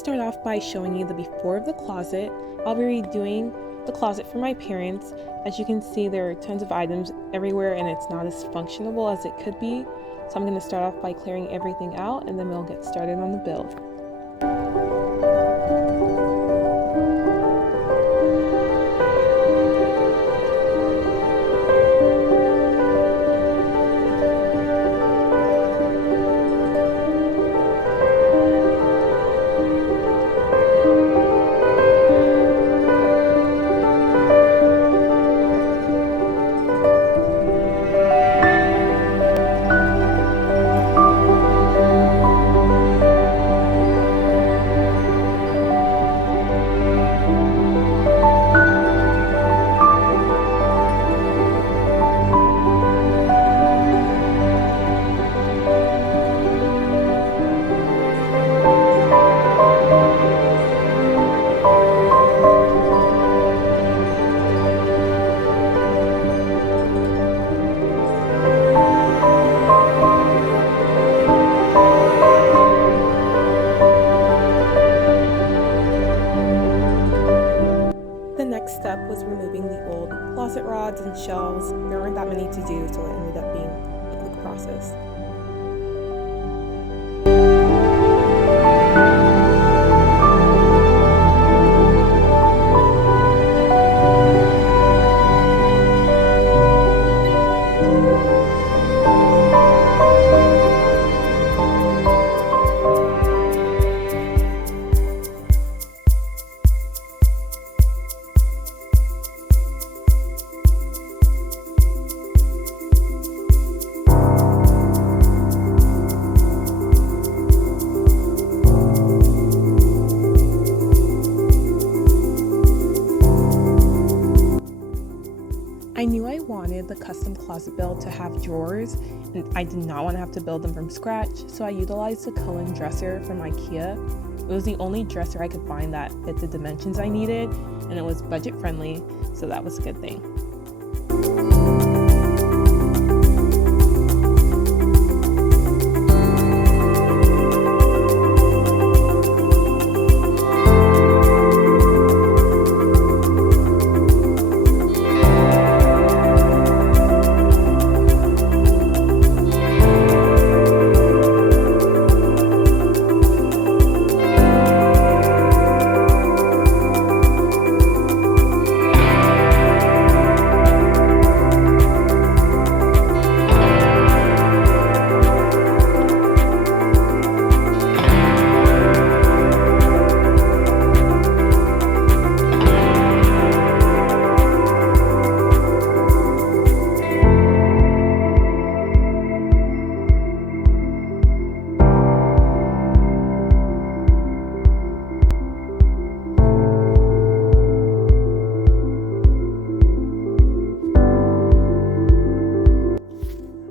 start off by showing you the before of the closet. I'll be redoing the closet for my parents. As you can see, there are tons of items everywhere and it's not as functional as it could be. So I'm going to start off by clearing everything out and then we'll get started on the build. Step was removing the old closet rods and shelves. There weren't that many to do, so it ended up being a quick process. I knew I wanted the custom closet build to have drawers, and I did not want to have to build them from scratch, so I utilized the Kullen dresser from Ikea. It was the only dresser I could find that fit the dimensions I needed, and it was budget friendly, so that was a good thing.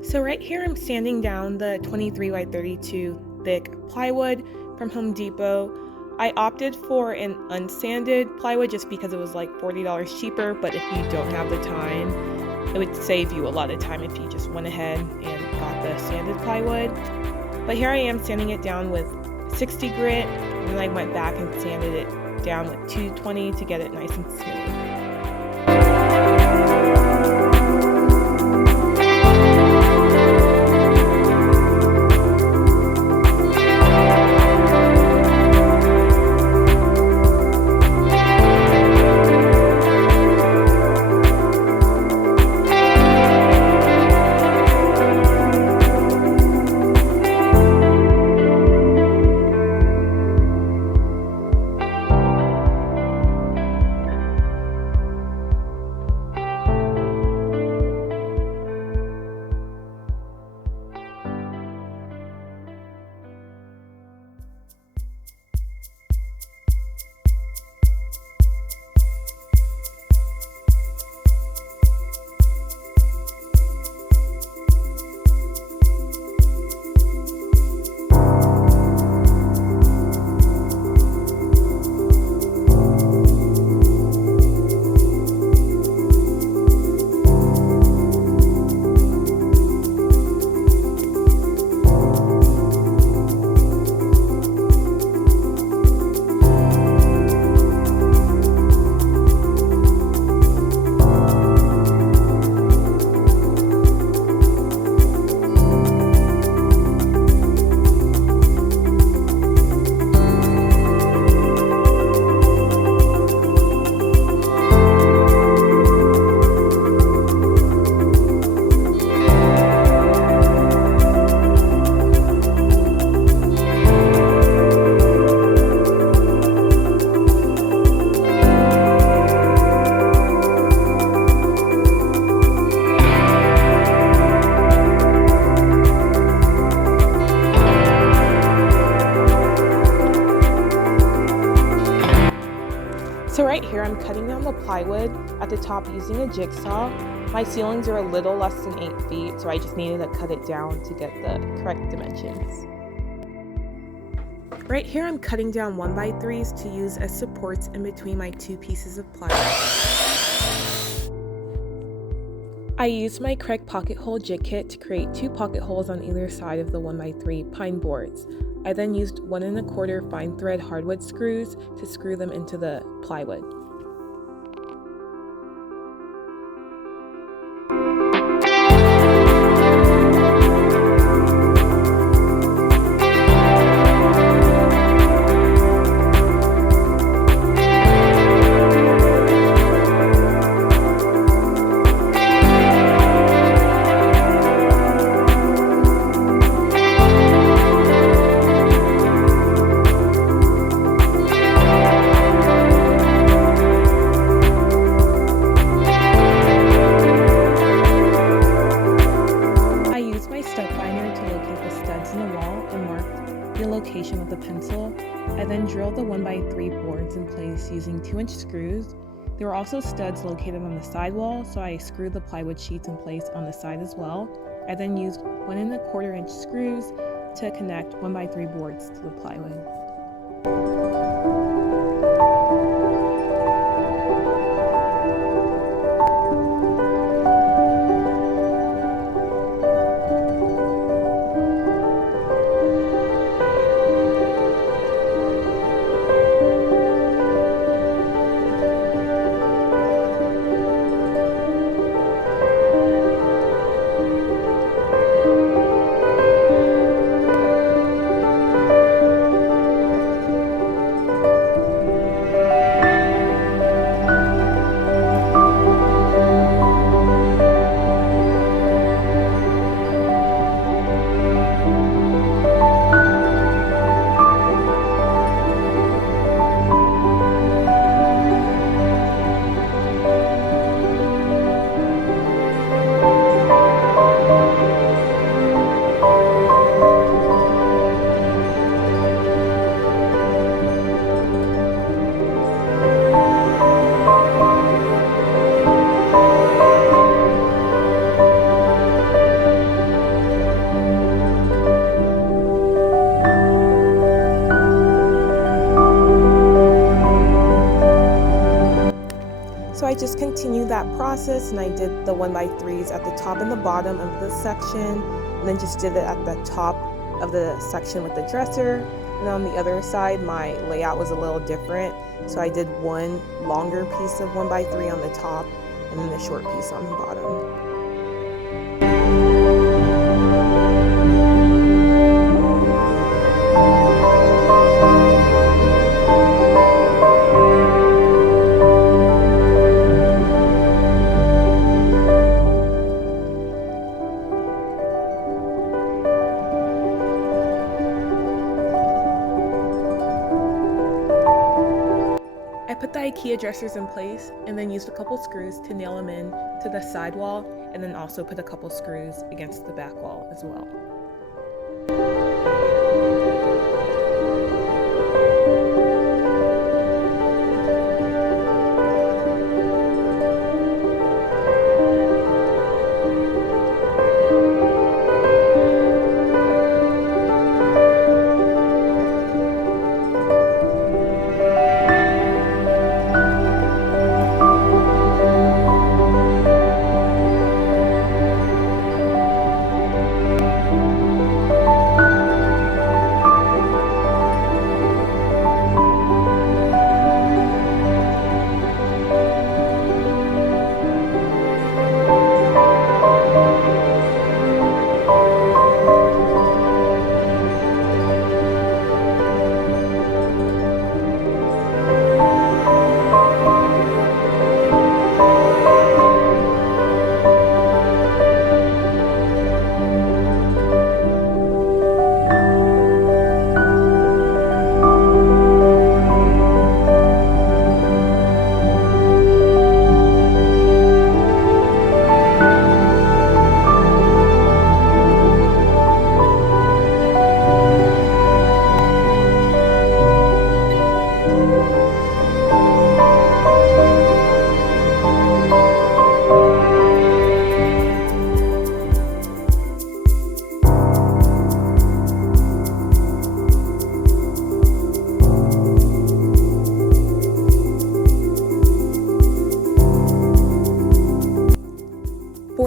So right here I'm sanding down the 23 by 32 thick plywood from Home Depot. I opted for an unsanded plywood just because it was like $40 cheaper, but if you don't have the time, it would save you a lot of time if you just went ahead and got the sanded plywood. But here I am sanding it down with 60 grit, and then I went back and sanded it down with 220 to get it nice and smooth. cutting down the plywood at the top using a jigsaw. My ceilings are a little less than 8 feet, so I just needed to cut it down to get the correct dimensions. Right here I'm cutting down 1x3s to use as supports in between my 2 pieces of plywood. I used my Kreg pocket hole jig kit to create 2 pocket holes on either side of the 1x3 pine boards. I then used 1 1/4 fine thread hardwood screws to screw them into the plywood. Location with a pencil. I then drilled the 1x3 boards in place using 2-inch screws. There were also studs located on the sidewall, so I screwed the plywood sheets in place on the side as well. I then used 1 1/4 inch screws to connect 1x3 boards to the plywood. So I just continued that process, and I did the 1x3s at the top and the bottom of the section, and then just did it at the top of the section with the dresser. And on the other side, my layout was a little different, so I did one longer piece of 1x3 on the top and then a short piece on the bottom. I put the Ikea dressers in place and then used a couple screws to nail them in to the side wall, and then also put a couple screws against the back wall as well.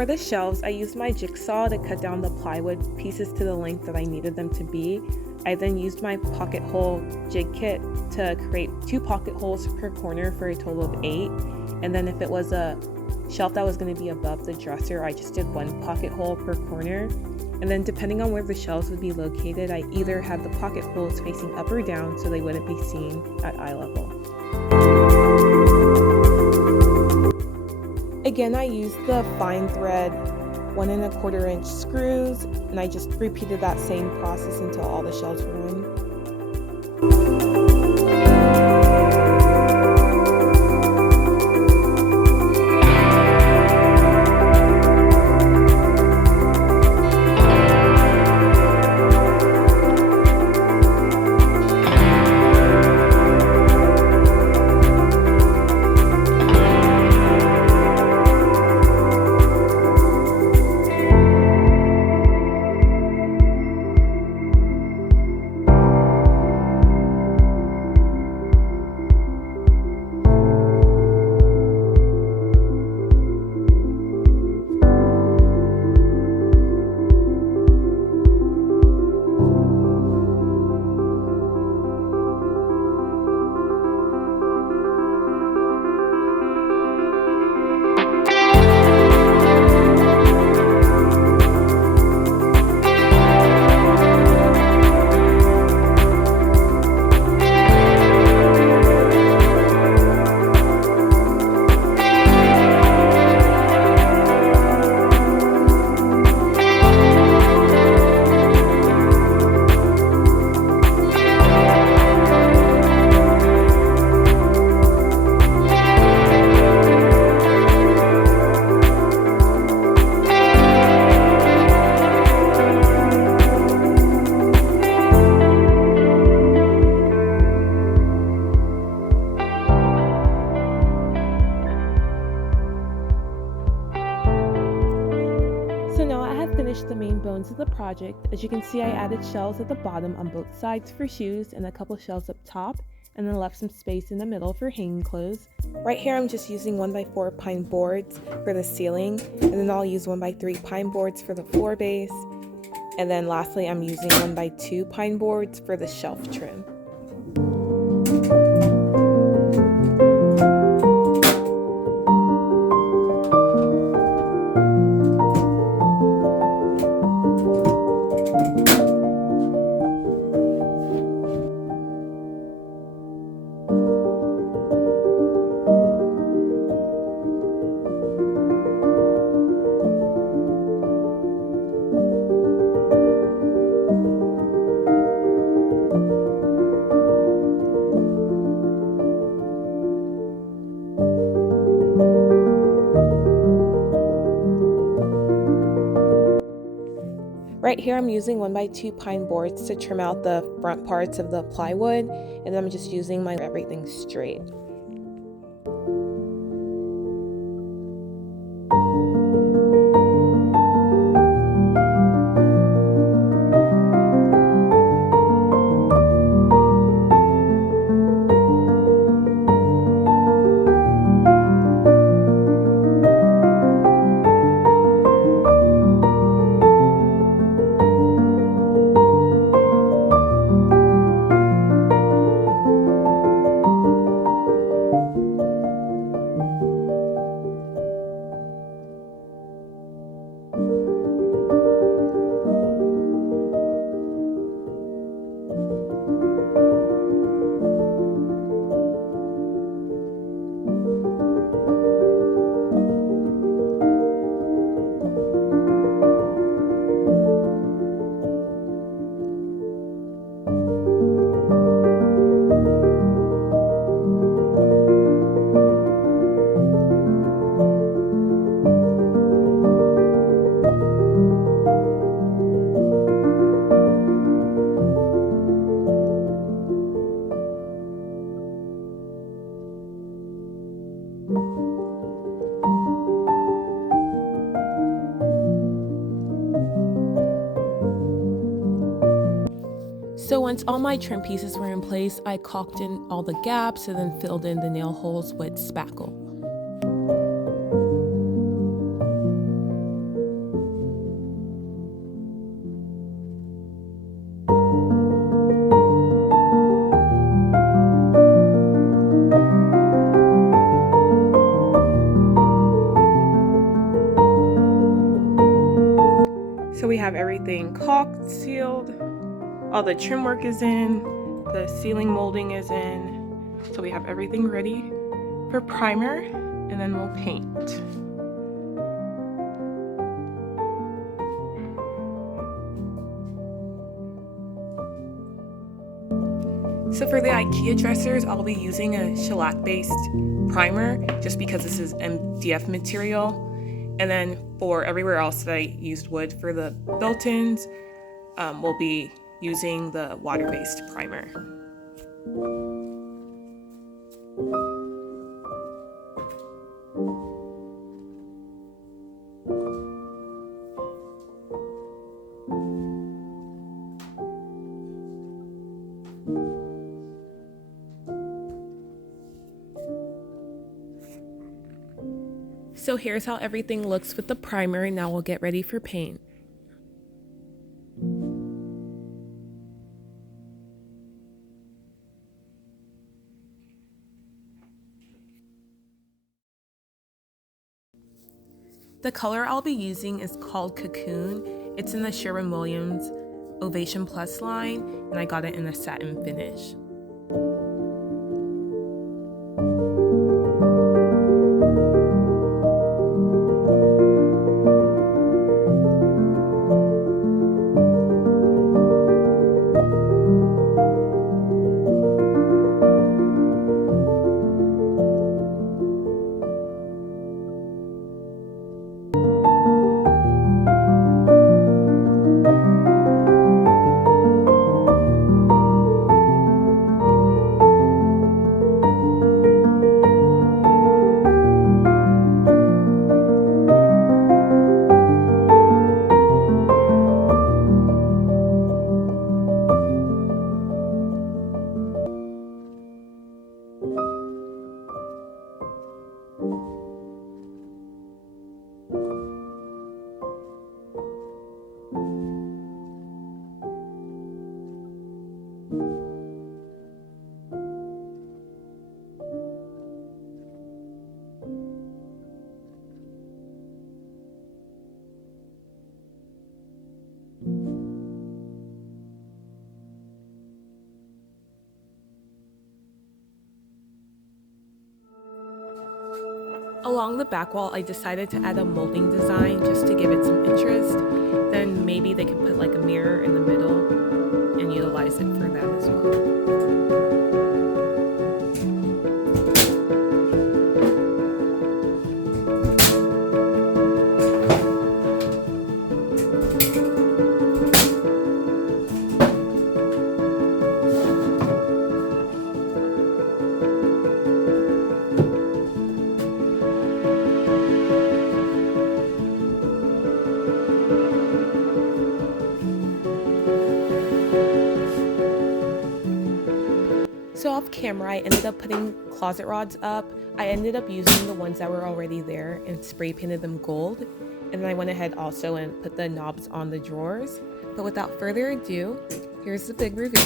For the shelves, I used my jigsaw to cut down the plywood pieces to the length that I needed them to be. I then used my pocket hole jig kit to create 2 pocket holes per corner for a total of 8. And then if it was a shelf that was going to be above the dresser, I just did 1 pocket hole per corner. And then depending on where the shelves would be located, I either had the pocket holes facing up or down so they wouldn't be seen at eye level. Again, I used the fine thread 1 1/4 inch screws, and I just repeated that same process until all the shelves were in. So now I have finished the main bones of the project. As you can see, I added shelves at the bottom on both sides for shoes and a couple shelves up top, and then left some space in the middle for hanging clothes. Right here I'm just using 1x4 pine boards for the ceiling, and then I'll use 1x3 pine boards for the floor base, and then lastly I'm using 1x2 pine boards for the shelf trim. Right here I'm using 1x2 pine boards to trim out the front parts of the plywood, and I'm just using my everything straight. So once all my trim pieces were in place, I caulked in all the gaps and then filled in the nail holes with spackle. everything caulked, sealed. All the trim work is in. The ceiling molding is in. So we have everything ready for primer, and then we'll paint. So for the IKEA dressers, I'll be using a shellac-based primer just because this is MDF material. And then for everywhere else that I used wood for the built-ins, we'll be using the water-based primer. So here's how everything looks with the primer. Now we'll get ready for paint. The color I'll be using is called Cocoon. It's in the Sherwin-Williams Ovation Plus line, and I got it in a satin finish. Along the back wall, I decided to add a molding design just to give it some interest. Then maybe they could put like a mirror in the middle and utilize it for that as well. So off camera, I ended up putting closet rods up. I ended up using the ones that were already there and spray painted them gold. And then I went ahead also and put the knobs on the drawers. But without further ado, here's the big reveal.